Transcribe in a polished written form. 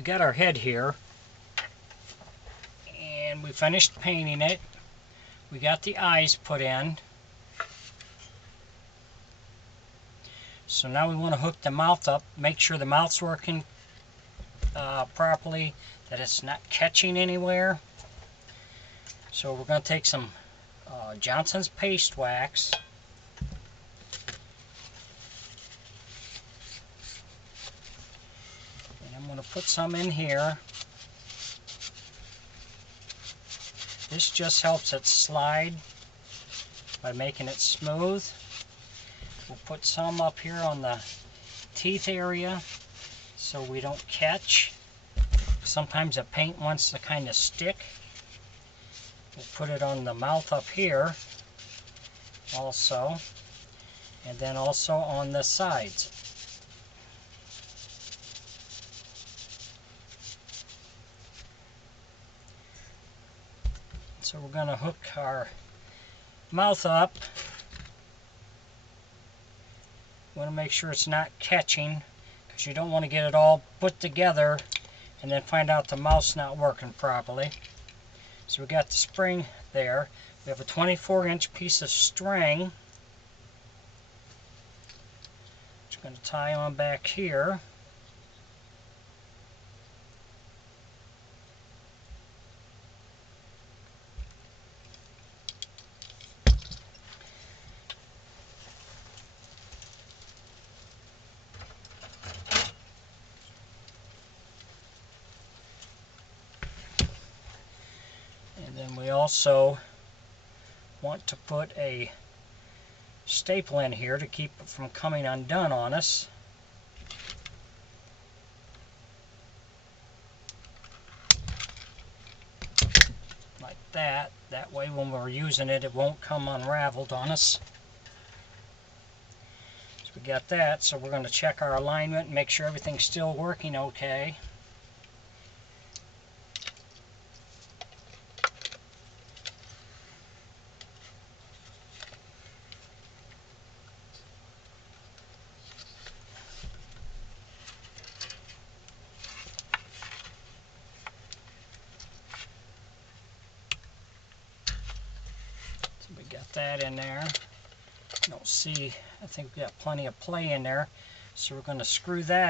we got our head here, and we finished painting it. We got the eyes put in. So now we want to hook the mouth up, make sure the mouth's working properly, that it's not catching anywhere. So we're going to take some Johnson's paste wax, and I'm going to put some in here. This just helps it slide by making it smooth. We'll put some up here on the teeth area so we don't catch. Sometimes the paint wants to kind of stick. We'll put it on the mouth up here also, and then also on the sides. So we're going to hook our mouth up. We want to make sure it's not catching, because you don't want to get it all put together and then find out the mouth's not working properly. So we got the spring there. We have a 24-inch piece of string. Just going to tie on back here. And then we also want to put a staple in here to keep it from coming undone on us. Like that. That way when we're using it, it won't come unraveled on us. So we got that, so we're going to check our alignment and make sure everything's still working okay. We got that in there. Don't see, I think we got plenty of play in there. So we're going to screw that in.